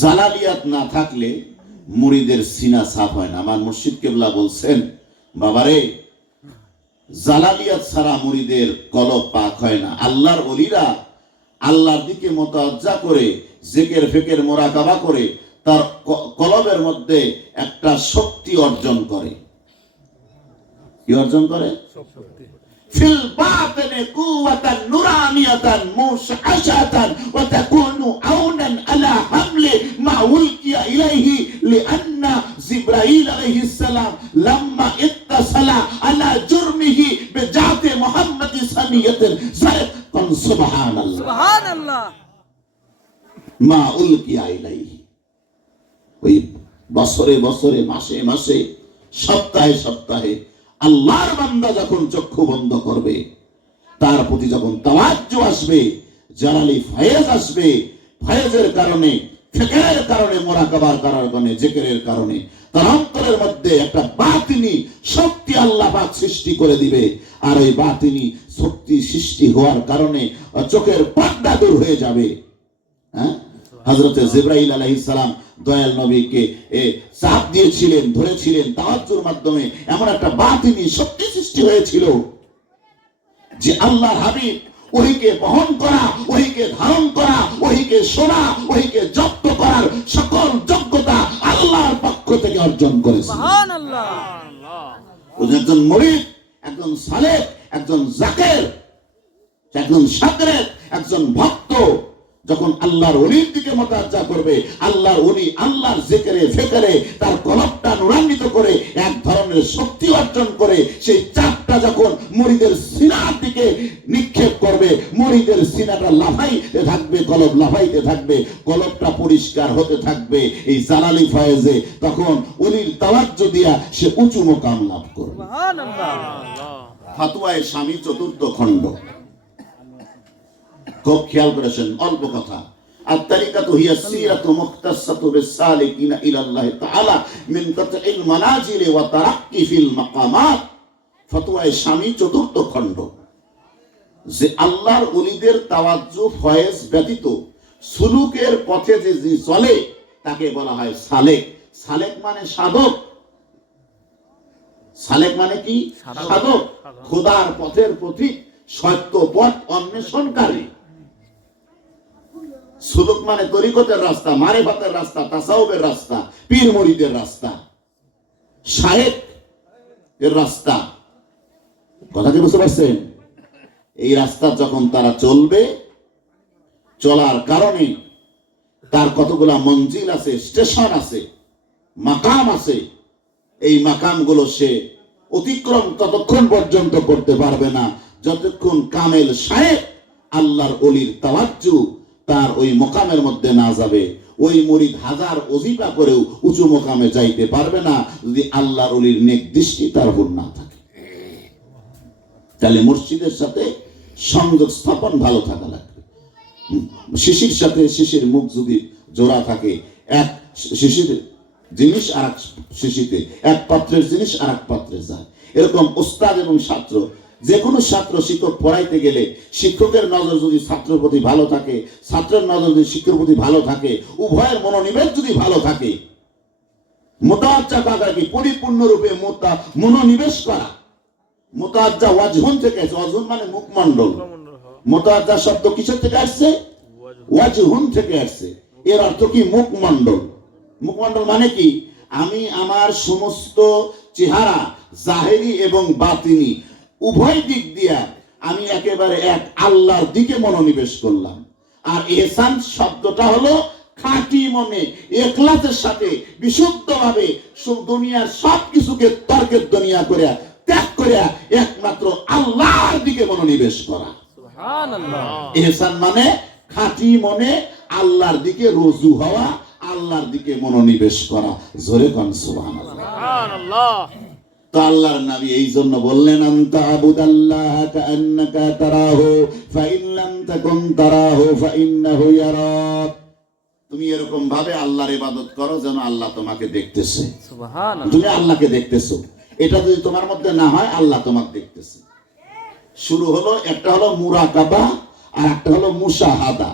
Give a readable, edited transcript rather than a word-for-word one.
জালালিয়াত না থাকলে মুরিদের সিনা সাফ হয় না। আমার মুর্শিদ কেবলা বলছেন, বাবারে জালালিয়াত ছাড়া মুরিদের কলব পাক হয় না। আল্লাহর ওলিরা আল্লাহর দিকে মুতাওয়াজ্জা করে জিকির ফিকির মুরাকাবা করে তার কলবের মধ্যে একটা শক্তি অর্জন করে। কি অর্জন করে? ফিল বাতিনে কুওয়াতান নুরানিয়াতান মুশআশাতান ওয়া তাকুনু আউনান আলা হামলি মা উলকিয়া ইলাইহি লিআন্না জিবরাইল আলাইহিস সালাম লাম্মা ইত্তাসালা আলা জুরমিহি বিজাতি মুহাম্মাদি সানিয়াতিন যায়কান সুবহানাল্লাহ সুবহানাল্লাহ মা উলকিয়া ইলাইহি। ওই বছরে বছরে, মাসে মাসে, সপ্তাহে সপ্তাহে আল্লাহর বান্দা যখন চক্ষু বন্ধ করবে, তার প্রতি যখন তাওয়াজ্জু আসবে, জালালি ফায়েজ আসবে, ফায়েজের কারণে, ফিকিরের কারণে, মুরাকাবার কারণে, জিকিরের কারণে তার অন্তরের মধ্যে একটা বাতিনি শক্তি আল্লাহ পাক সৃষ্টি করে দিবে। আর ওই বাতিনি শক্তি সৃষ্টি হওয়ার কারণে চোখের পর্দা দূর হয়ে যাবে। হ্যাঁ, হযরত জিবরাইল আলাইহিস সালাম দয়াল নবীকে চাপ দিয়েছিলেন, ধরেছিলেন, তাওয়াজ্জুর মাধ্যমে এমন একটা বাতিনি শক্তি সৃষ্টি হয়েছিল যে আল্লাহর হাবিব ওহিকে বহন করা, ওহিকে ধারণ করা, ওহিকে শোনা, ওহিকে জব্দ করার সকল যোগ্যতা আল্লাহর পক্ষ থেকে অর্জন করেছে। সুবহানাল্লাহ। একজন মুরিদ, একজন সালেক, একজন জাকির, একজন শাকির, একজন ভক্ত যখন আল্লাহর ওলির দিকে মুতাওয়াজ্জা করবে, আল্লাহর ওলি আল্লাহর জিকিরে ফিকিরে তার কলবটা নুরান্বিত করে এক ধরনের শক্তি অর্জন করে সেই চাপটা যখন মুরিদের সিনার দিকে নিক্ষেপ করবে, মুরিদের সিনাটা লাফাইতে থাকবে, কলব লাফাইতে থাকবে, কলবটা পরিষ্কার হতে থাকবে এই জালালি ফায়েজে, তখন ওলির তাওয়াজ্জু দিয়া সে উঁচু মুকাম লাভ করবে। সুবহানাল্লাহ। ফাতওয়ায়ে শামী চতুর্থ খণ্ড, খুব খেয়াল করেছেন, অল্প কথা। আত-তারিকাতু হিয়া সিরাতু মুখতাসাতু বিস-সালিকিনা ইলাল্লাহি তাআলা মিন কাতইল মানাজিল ওয়া তারাক্কি ফিল মাকামাত। ফতোয়ায়ে শামী চতুর্থ খণ্ড, যে আল্লাহর ওলিদের তাওয়াজ্জু ফয়েজ ব্যতীত সুলুকের পথে যে চলে তাকে বলা হয় সালেক। সালেক মানে সাধক। সালেক মানে কি? সাধক, খোদার পথের পথিক, সত্য পথ অন্বেষণকারী। সুলুক মানে তরিকতের রাস্তা, মারিফাতের রাস্তা, তাসাউফের রাস্তা, পীর মুরিদের রাস্তা, শায়েখ এর রাস্তা। কথা কি বুঝতে পারছেন? এই রাস্তা যখন তারা চলবে, চলার কারণে তার কতগুলা মঞ্জিল আছে, স্টেশন আছে, মাকাম আছে। এই মাকামগুলো সে অতিক্রম ততক্ষণ পর্যন্ত করতে পারবে না যতক্ষণ কামেল শায়েখ আল্লাহর ওলির তাওয়াজ্জু তার ওই মকামের মধ্যে না যাবে। ওই মুরিদ হাজার ওজিফা করেও উঁচু মকামে যাইতে পারবে না যদি আল্লাহর ওলির নেক দৃষ্টি তার উপর না থাকে। তাহলে মুর্শিদের সাথে সংযোগ স্থাপন ভালো থাকা লাগবে। শিশির সাথে শিশির মুখ যদি জোড়া থাকে, এক শিশির জিনিস আর এক শিশিতে, এক পাত্রের জিনিস আর এক পাত্রে যায়। এরকম ওস্তাদ এবং ছাত্র, যে কোনো ছাত্র শিক্ষক পড়াইতে গেলে শিক্ষকের নজর যদি ছাত্রের প্রতি ভালো থাকে, ছাত্রের নজর যদি শিক্ষকের প্রতি ভালো থাকে, উভয়ের মনোনিবেশ যদি ভালো থাকে, মুতাওয়াজ্জা কাকা কি পরিপূর্ণরূপে মনোনিবেশ করা। মুতাওয়াজ্জা ওয়াজহুন থেকে আসছে, ওয়াজহুন মানে মুখমণ্ডল। মুতাওয়াজ্জা শব্দ কিসের থেকে আসছে? ওয়াজহুন থেকে আসছে। এর অর্থ কি? মুখমণ্ডল। মুখমণ্ডল মানে কি? আমি আমার সমস্ত চেহারা জাহেরি এবং বাতিনি উভয় দিক দিয়া আমি একেবারে এক আল্লাহর দিকে মনোনিবেশ করলাম। আর ইহসান শব্দটা হলো খাঁটি মনে, ইখলাসের সাথে বিশুদ্ধভাবে দুনিয়ার সব কিছুকে তর্কের দুনিয়া করে ত্যাগ করে একমাত্র আল্লাহর দিকে মনোনিবেশ করা। সুবহানাল্লাহ। ইহসান মানে খাঁটি মনে আল্লাহর দিকে রুজু হওয়া, আল্লাহর দিকে মনোনিবেশ করা। জোরে কোন সুবহানাল্লাহ। সুবহানাল্লাহ। তো আল্লাহর নবী এই জন্য বললেন, আনতা আবুদাল্লাহ কাআন্নাকা তারাহু ফাইন লাম তাকুন তারাহু ফাইন্নাহু ইয়ারাক। তুমি এরকম ভাবে আল্লাহর ইবাদত করো যেন আল্লাহ তোমাকে দেখতেছে। সুবহানাল্লাহ। তুমি আল্লাহকে দেখতেছো, এটা যদি তোমার মধ্যে না হয় আল্লাহ তোমাকে দেখতেছে। শুরু হলো, একটা হলো মুরাকাবা আর একটা হলো মুশাহাদা।